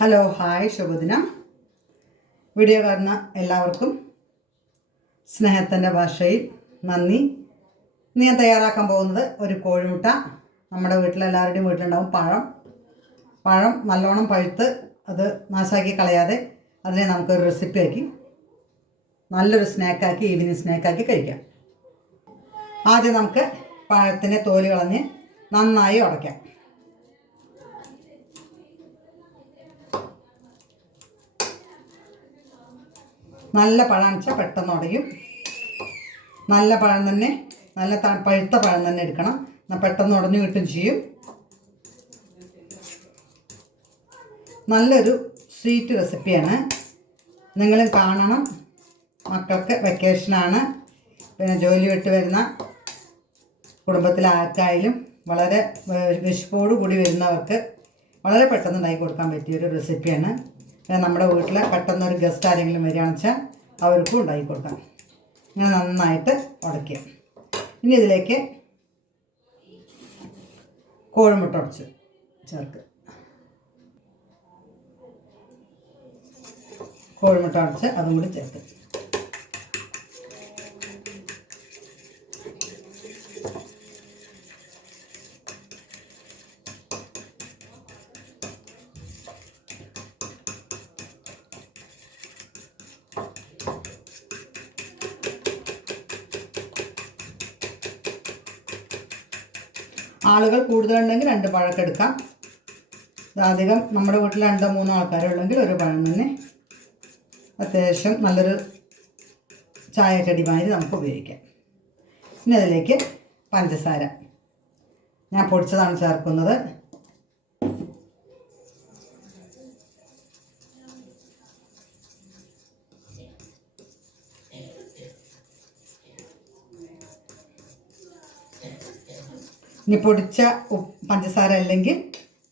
Hello hi ശുഭദിനം. Video കാണുന്ന എല്ലാവർക്കും സ്നേഹത്തിന്റെ ഭാഷയിൽ നന്ദി. ഇന്ന് ഞാൻ തയ്യാറാക്കാൻ പോകുന്നത് ഒരു കോഴിമുട്ട. നമ്മുടെ വീട്ടിലെല്ലാവരുടെയും വീട്ടിലുണ്ടാവും പഴം. പഴം നല്ലോണം പഴുത്ത് അത് നാശാക്കി കളയാതെ അതിനെ നമുക്കൊരു റെസിപ്പി ആക്കി നല്ലൊരു സ്നാക്കാക്കി ഈവനിങ് സ്നാക്കാക്കി കഴിക്കാം. ആദ്യം നമുക്ക് പഴത്തിനെ തോൽ കളഞ്ഞ് നന്നായി ഉടയ്ക്കാം. നല്ല പഴം വെച്ചാൽ പെട്ടെന്ന് ഉടയും. നല്ല പഴം തന്നെ നല്ല ത- പഴുത്ത പഴം തന്നെ എടുക്കണം. എന്നാൽ പെട്ടെന്ന് ഉടഞ്ഞു കിട്ടും ചെയ്യും. നല്ലൊരു സ്വീറ്റ് റെസിപ്പിയാണ്. നിങ്ങളും കാണണം. മക്കൾക്ക് വെക്കേഷനാണ് പിന്നെ ജോലി വിട്ട് വരുന്ന കുടുംബത്തിലെ ആർക്കായാലും വളരെ വിശപ്പോടു കൂടി വരുന്നവർക്ക് വളരെ പെട്ടെന്ന് ഉണ്ടാക്കി കൊടുക്കാൻ പറ്റിയൊരു റെസിപ്പിയാണ് നമ്മുടെ വീട്ടിൽ പെട്ടെന്ന് ഒരു ഗസ്റ്റ് ആരെങ്കിലും വരികയാണെന്ന് വെച്ചാൽ അവർക്കും ഉണ്ടാക്കി കൊടുക്കാം. ഇങ്ങനെ നന്നായിട്ട് ഉടയ്ക്കുക. ഇനി ഇതിലേക്ക് കോഴിമുട്ട ഉടച്ച് ചേർക്കുക. കോഴിമുട്ട ഉടച്ച് അതും കൂടി ചേർത്ത്. ആളുകൾ കൂടുതലുണ്ടെങ്കിൽ രണ്ട് പഴമൊക്കെ എടുക്കാം. അധികം നമ്മുടെ വീട്ടിൽ രണ്ടോ മൂന്നോ ആൾക്കാരുള്ളെങ്കിൽ ഒരു പഴം തന്നെ. അത്യാവശ്യം നല്ലൊരു ചായക്കടിമാതിരി നമുക്ക് ഉപയോഗിക്കാം. പിന്നെ അതിലേക്ക് പഞ്ചസാര. ഞാൻ പൊടിച്ചതാണ് ചേർക്കുന്നത്. ഇനി പൊടിച്ച പഞ്ചസാര അല്ലെങ്കിൽ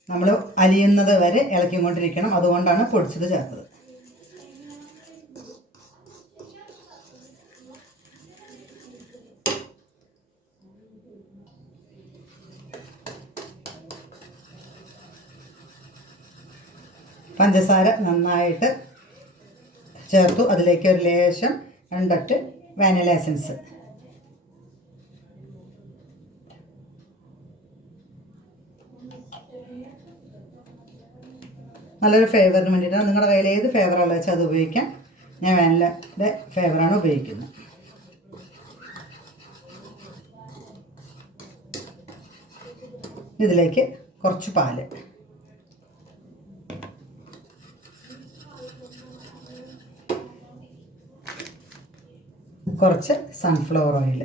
നമ്മൾ അലിയുന്നത് വരെ ഇളക്കി ഇളക്കിക്കൊണ്ടിരിക്കണം. അതുകൊണ്ടാണ് പൊടിച്ചത് ചേർത്തത്. പഞ്ചസാര നന്നായിട്ട് ചേർത്തു. അതിലേക്ക് ഒരു ലേശം രണ്ടട്ട് വാനില എസൻസ്. നല്ലൊരു ഫ്ലേവറിന് വേണ്ടിയിട്ടാണ് നിങ്ങളുടെ കയ്യിൽ ഏത് ഫ്ലേവറാണ് വെച്ചാൽ അത് ഉപയോഗിക്കാം. ഞാൻ വാനിലയുടെ ഫ്ലേവറാണ് ഉപയോഗിക്കുന്നത്. ഇതിലേക്ക് കുറച്ച് പാൽ. കുറച്ച് സൺഫ്ലവർ ഓയിൽ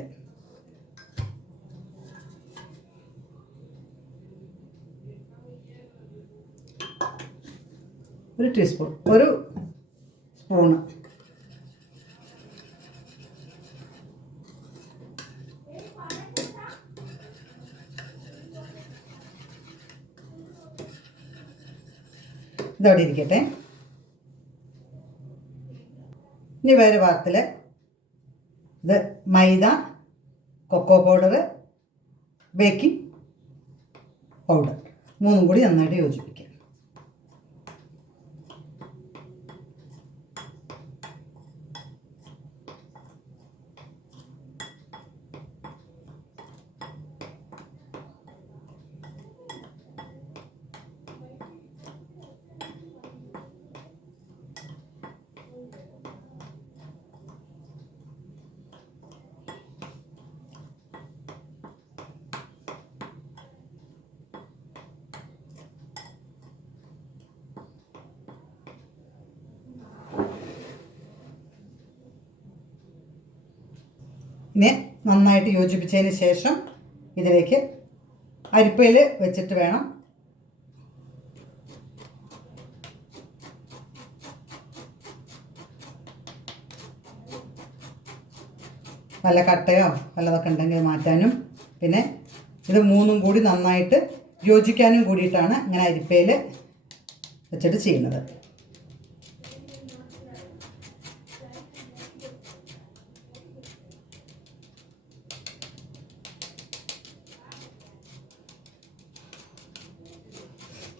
ഒരു ടീസ്പൂൺ ഒരു സ്പൂണ് ഇതവിടെ ഇരിക്കട്ടെ. ഇനി വേറെ ഭാഗത്തിൽ ഇത് maida cocoa powder baking powder മൂന്നും കൂടി നന്നായിട്ട് യോജിപ്പിക്കുക ഇനി നന്നായിട്ട് യോജിപ്പിച്ചതിന് ശേഷം ഇതിലേക്ക് അരിപ്പയിൽ വെച്ചിട്ട് വേണം. വല്ല കട്ടയോ വല്ലതൊക്കെ ഉണ്ടെങ്കിൽ മാറ്റാനും. പിന്നെ ഇത് മൂന്നും കൂടി നന്നായിട്ട് യോജിക്കാനും കൂടിയിട്ടാണ് ഇങ്ങനെ അരിപ്പയിൽ വെച്ചിട്ട് ചെയ്യുന്നത്.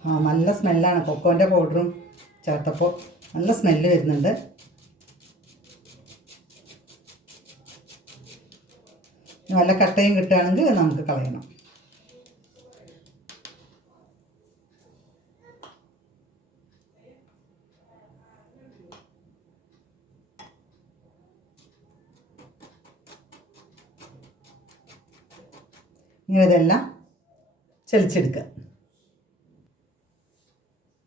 നല്ല സ്മെല്ലാണ് കൊക്കോന്റെ പൗഡറും ചേർത്തപ്പോൾ. നല്ല സ്മെല്ല് വരുന്നുണ്ട്. നല്ല കട്ടയും കിട്ടുകയാണെങ്കിൽ നമുക്ക് കളയണം. ഇങ്ങനെ ഇതെല്ലാം ചലിച്ചെടുക്കുക.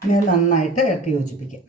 ഇനി നന്നായിട്ട് ഇളക്കി യോജിപ്പിക്കുക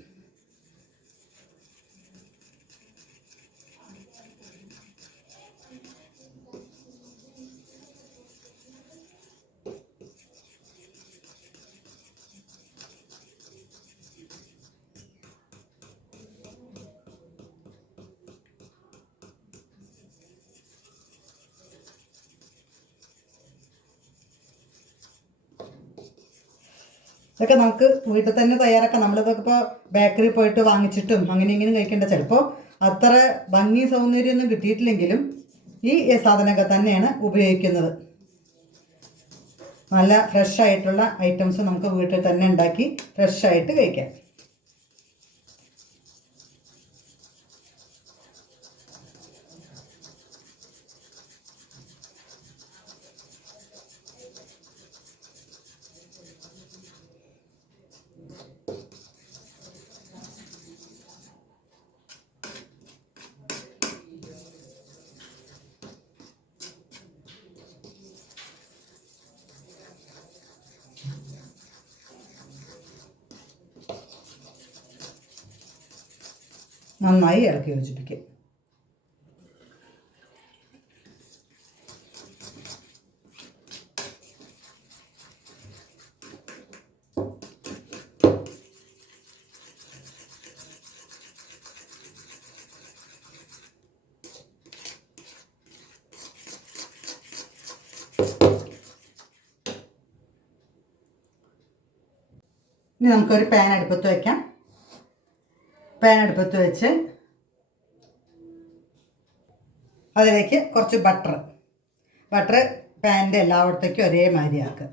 ഇതൊക്കെ നമുക്ക് വീട്ടിൽ തന്നെ തയ്യാറാക്കാം. നമ്മളിതൊക്കെ ഇപ്പോൾ ബേക്കറി പോയിട്ട് വാങ്ങിച്ചിട്ടും അങ്ങനെ ഇങ്ങനെ കഴിക്കേണ്ട. ചിലപ്പോൾ അത്ര ഭംഗി സൗന്ദര്യമൊന്നും കിട്ടിയിട്ടില്ലെങ്കിലും ഈ സാധനമൊക്കെ തന്നെയാണ് ഉപയോഗിക്കുന്നത്. നല്ല ഫ്രഷ് ആയിട്ടുള്ള ഐറ്റംസ് നമുക്ക് വീട്ടിൽ തന്നെ ഉണ്ടാക്കി ഫ്രഷ് ആയിട്ട് കഴിക്കാം. നന്നായി ഇളക്കി യോജിപ്പിക്കുക ഇനി നമുക്കൊരു പാൻ അടുപ്പത്ത് വയ്ക്കാം പാൻ അടുപ്പത്ത് വെച്ച് അതിലേക്ക് കുറച്ച് ബട്ടർ. ബട്ടർ പാനിന്റെ എല്ലായിടത്തേക്കും ഒരേമാതിരി ആക്കുക.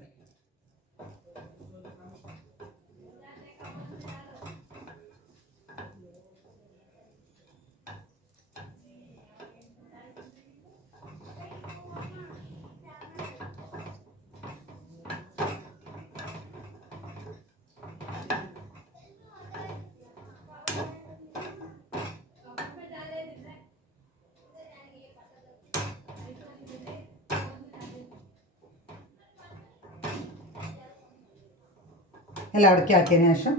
എല്ലാം അടക്കി ആക്കിയതിന് ശേഷം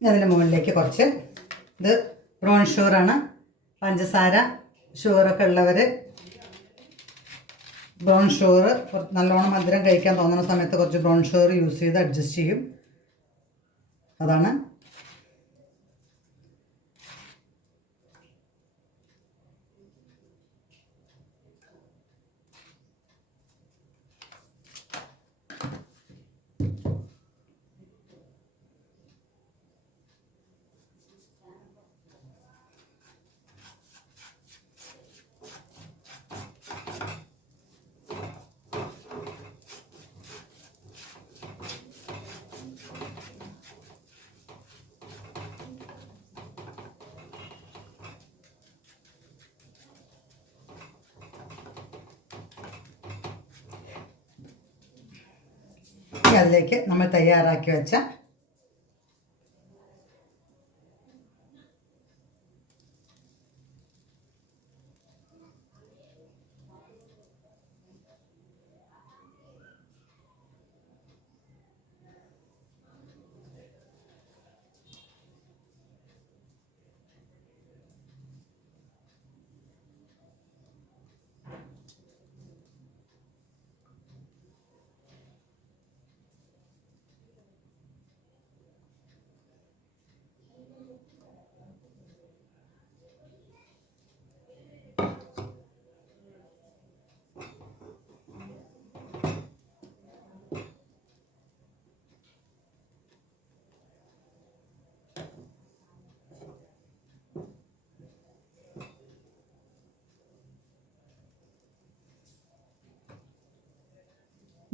അതിന്റെ മുകളിലേക്ക് കുറച്ച് ഇത് ബ്രൗൺ ഷുഗറാണ് പഞ്ചസാര ഷുഗറൊക്കെ ഉള്ളവർ ബ്രൗൺ ഷുഗർ നല്ലോണം മധുരം കഴിക്കാൻ തോന്നുന്ന സമയത്ത് കുറച്ച് ബ്രൗൺ ഷുഗർ യൂസ് ചെയ്ത് അഡ്ജസ്റ്റ് ചെയ്യും. അതാണ് അതിലേക്ക് നമ്മൾ തയ്യാറാക്കി വെച്ച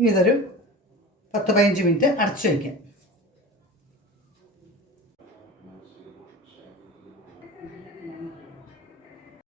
ഇനി ഇതൊരു പത്ത് പതിനഞ്ച് മിനിറ്റ് അടച്ചു വയ്ക്കാം.